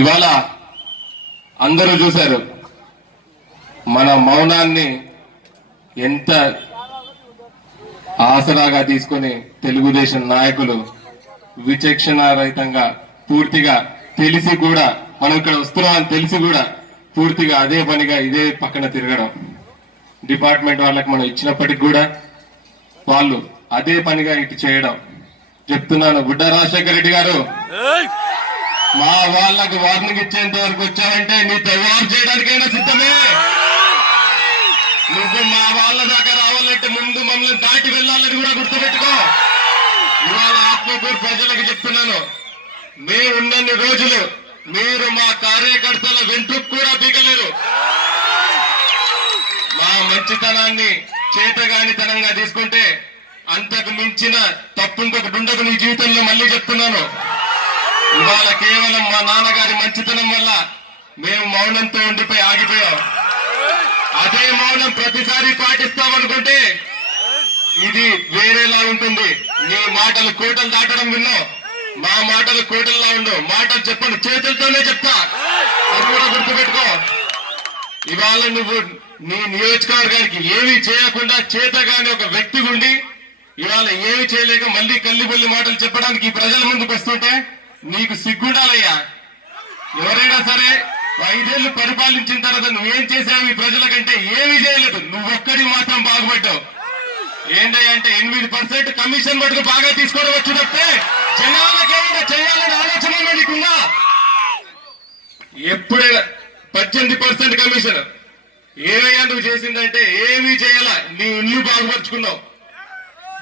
ఇవాళ అందరూ చూశారు. మన మౌనాన్ని ఎంత ఆసరాగా తీసుకొని తెలుగుదేశం నాయకులు విచక్షణారహితంగా పూర్తిగా తెలిసి కూడా మనం ఇక్కడ వస్తున్నామని తెలిసి కూడా పూర్తిగా అదే పనిగా ఇదే పక్కన తిరగడం. డిపార్ట్మెంట్ వాళ్ళకి మనం ఇచ్చినప్పటికి కూడా వాళ్ళు అదే పనిగా ఇటు చేయడం. చెప్తున్నాను గుడ్డ రాజశేఖర రెడ్డి గారు. మా వాళ్ళకు వార్నింగ్ ఇచ్చేంత వరకు వచ్చావంటే నీ తయారు చేయడానికైనా సిద్ధమే. నువ్వు మా వాళ్ళ దాకా రావాలంటే ముందు మమ్మల్ని దాటి వెళ్ళాలని కూడా గుర్తుపెట్టుకో. ఇవాళ ఆత్మకూరు ప్రజలకు చెప్తున్నాను. మేము ఉన్నన్ని రోజులు మీరు మా కార్యకర్తల వెంట్రుకు కూడా పీకలేరు. మా మంచితనాన్ని చేతగానితనంగా తీసుకుంటే అంతకు మించిన తప్పు ఇంకొకటి ఉండదు నీ జీవితంలో మళ్ళీ చెప్తున్నాను. ఇవాళ కేవలం మా నాన్నగారి మంచితనం వల్ల మేము మౌనంతో ఉండిపోయి ఆగిపోయాం. అదే మౌనం ప్రతిసారి పాటిస్తామనుకుంటే ఇది వేరేలా ఉంటుంది. నీ మాటలు కోటలు దాటడం విన్నో. మా మాటలు కోటల్లా ఉండవు. మాటలు చెప్పండి. చేతులతోనే చెప్తా. అది కూడా గుర్తుపెట్టుకో. ఇవాళ నువ్వు నీ నియోజకవర్గానికి ఏమీ చేయకుండా చేతగాని ఒక వ్యక్తి ఉండి ఇవాళ ఏమి చేయలేక మళ్ళీ కల్లిబొల్లి మాటలు చెప్పడానికి ఈ ప్రజల ముందుకు వస్తుంటే నీకు సిగ్గుండాలయ్యా. ఎవరైనా సరే ఐదేళ్ళు పరిపాలించిన తర్వాత నువ్వేం చేసావు ఈ ప్రజలకంటే ఏమి చేయలేదు. నువ్వొక్కడి మాత్రం బాగుపడ్డావు. ఏంటంటే అంటే ఎనిమిది పర్సెంట్ కమిషన్ మటుకు బాగా తీసుకోవడం వచ్చి తప్పితే జనాలకేమైనా చేయాలనే చేయాలని ఆలోచన నీకున్నా నీకుందా పద్దెనిమిది పర్సెంట్ కమిషన్. ఏమయ్యా నువ్వు చేసిందంటే ఏమీ చేయాల? నీ ఇల్లు బాగుపరుచుకున్నావు.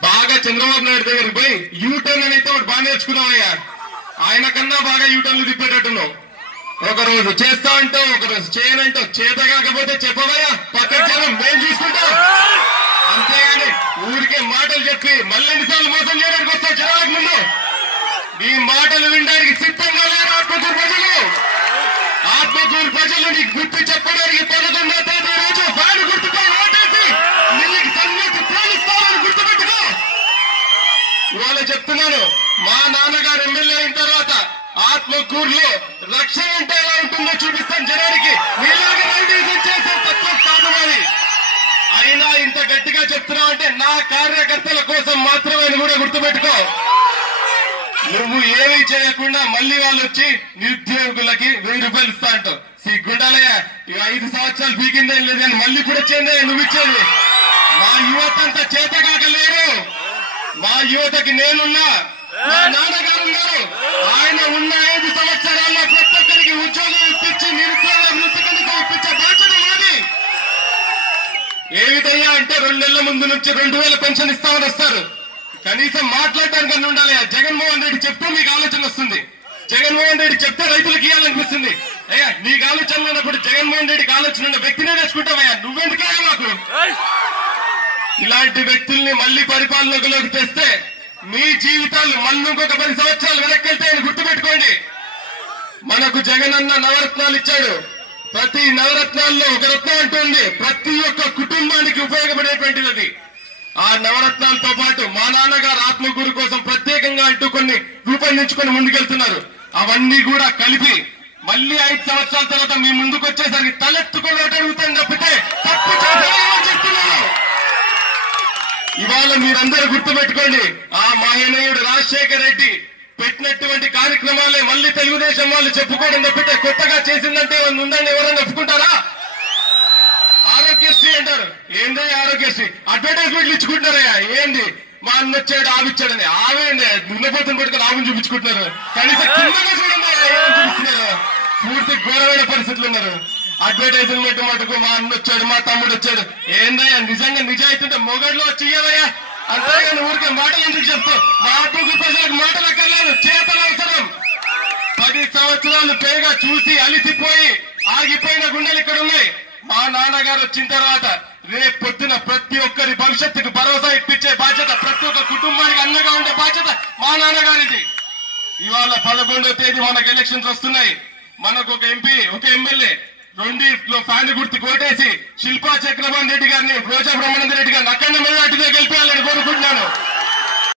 బాగా చంద్రబాబు నాయుడు దగ్గరికి పోయి యూటర్న్ అయితే ఒకటి బాగా నేర్చుకున్నావయ్యా. ఆయన కన్నా బాగా యూటర్లు తిప్పేటట్టున్నావు. ఒక రోజు చేస్తా అంటావు ఒక రోజు చేయనంటావు చేత కాకపోతే చెప్పవయ్యా పక్కన జనం మేము చూసుకుంటాం. అంతేగాని ఊరికే మాటలు చెప్పి మళ్ళీ ఎన్నిసార్లు మోసం చేయడానికి వస్తా జనాలకు ముందు. నీ మాటలు వినడానికి సిద్ధంగా లేరు ఆత్మకూరు ప్రజలు. ఆత్మకూరు ప్రజలు నీకు గుర్తు చెప్పడానికి పదకొండో తేదీ రోజు ఫ్యాన్ గుర్తుపై ఓటేసి నీకు సంగతి తేలుస్తామని గుర్తుపెట్టుకో ఇవాళ చెప్తున్నాను మా నాన్నగారు ఎమ్మెల్యే అయిన తర్వాత ఆత్మకూరులో రక్షణ అంటే ఎలా ఉంటుందో చూపిస్తాను జనానికి. మీలాగా రైడీజం చేసే తక్కువ కాదు అయినా ఇంత గట్టిగా చెప్తున్నావు అంటే నా కార్యకర్తల కోసం మాత్రమే అని కూడా గుర్తుపెట్టుకో. నువ్వు ఏమీ చేయకుండా మళ్ళీ వాళ్ళు వచ్చి నిరుద్యోగులకి వెయ్యి రూపాయలు ఇస్తా అంటావు సిగ్గుండాలయ్యా ఇక ఐదు సంవత్సరాలు పీకిందే లేదు కానీ మళ్ళీ ఇప్పుడు వచ్చేదే నువ్వు ఇచ్చేది. మా యువత అంతా చేతగాక లేరు. మా యువతకి నేనున్నా. మా నాన్నగారు ఉన్నారు. ఆయన ఉన్న ఐదు సంవత్సరాల్లో ప్రతి ఒక్కరికి ఉద్యోగం ఇప్పించి నిరుద్యోగ వృత్తి కనుక ఇప్పించే బాధ్యత మాది. ఏ విధంగా అంటే రెండు నెలల ముందు నుంచి రెండు వేల పెన్షన్ ఇస్తామని వస్తారు. కనీసం మాట్లాడటానికి ఉండాలి. జగన్మోహన్ రెడ్డి చెప్తే మీకు ఆలోచన వస్తుంది. జగన్మోహన్ రెడ్డి చెప్తే రైతులకు ఇవ్వాలనిపిస్తుంది అయ్యా నీకు ఆలోచన ఉన్నప్పుడు జగన్మోహన్ రెడ్డికి ఆలోచన ఉన్న వ్యక్తినే తెచ్చుకుంటావయ్యా నువ్వెందుకే మాకు? ఇలాంటి వ్యక్తుల్ని మళ్ళీ పరిపాలనలోకి తెస్తే మీ జీవితాలు మళ్ళీ ఇంకొక పది సంవత్సరాలు వెనక్కి వెళ్తాయని గుర్తుపెట్టుకోండి. మనకు జగన్ అన్న నవరత్నాలు ఇచ్చాడు. ప్రతి నవరత్నాల్లో ఒక రత్నం అంటుంది ప్రతి ఒక్క కుటుంబానికి ఉపయోగపడేటువంటిది ఆ నవరత్నాలతో పాటు మా నాన్నగారు ఆత్మగురు కోసం ప్రత్యేకంగా అంటూ కొన్ని రూపొందించుకొని ముందుకెళ్తున్నారు. అవన్నీ కూడా కలిపి మళ్ళీ ఐదు సంవత్సరాల తర్వాత మీ ముందుకు వచ్చేసరికి తలెత్తుకొని అడుగుతాం తప్పితే తప్పు ఇవాళ మీరందరూ గుర్తుపెట్టుకోండి. ఆ మాయనయుడు రాజశేఖర రెడ్డి పెట్టినటువంటి కార్యక్రమాలే మళ్ళీ తెలుగుదేశం వాళ్ళు చెప్పుకోవడం తప్పితే కొత్తగా చేసిందంటే ఉందని ఎవరైనా ఒప్పుకుంటారా? ఆరోగ్యశ్రీ అంటారు. ఏంది ఆరోగ్యశ్రీ? అడ్వర్టైజ్మెంట్లు ఇచ్చుకుంటారయ్యా ఏంది? మా అన్న వచ్చాడు ఆవిచ్చాడని ఆవేండి దున్నపోతుని పట్టుకొని ఆవును చూపించుకుంటున్నారు. కనీసం కిందగా చూడండి చూపిస్తున్నారు. పూర్తి ఘోరమైన పరిస్థితులు ఉన్నారు. అడ్వర్టైజ్మెంట్ మటుకు మా అన్న వచ్చాడు మా తమ్ముడు వచ్చాడు. ఏందయ్యా నిజంగా నిజాయితీ ఉంటే మొగడ్లో వచ్చి ఇయ్యవయ్యా అంతేగాని ఊరికే మాటలు ఎందుకు చెప్తావు మా ఆత్మకు ప్రజలకు మాటలు అక్కర్లేదు చేతలు అవసరం. పది సంవత్సరాలు పేగా చూసి అలిసిపోయి ఆగిపోయిన గుండెలు ఇక్కడ ఉన్నాయి మా నాన్నగారు వచ్చిన తర్వాత రేపు పొద్దున ప్రతి ఒక్కరి భవిష్యత్తుకు భరోసా ఇప్పించే బాధ్యత ప్రతి ఒక్క కుటుంబానికి అండగా ఉండే బాధ్యత మా నాన్నగారిది. ఇవాళ పదకొండో తేదీ మనకు ఎలక్షన్స్ వస్తున్నాయి. మనకు ఒక ఎంపీ ఒక ఎమ్మెల్యే రెండిట్లో ఫ్యాన్ గుర్తు కోటేసి శిల్పా చక్రవర్తి రెడ్డి గారిని రోజా బ్రహ్మానంద రెడ్డి గారిని అఖండ మెజార్టీతో గెలిపేయాలని కోరుకుంటున్నాను.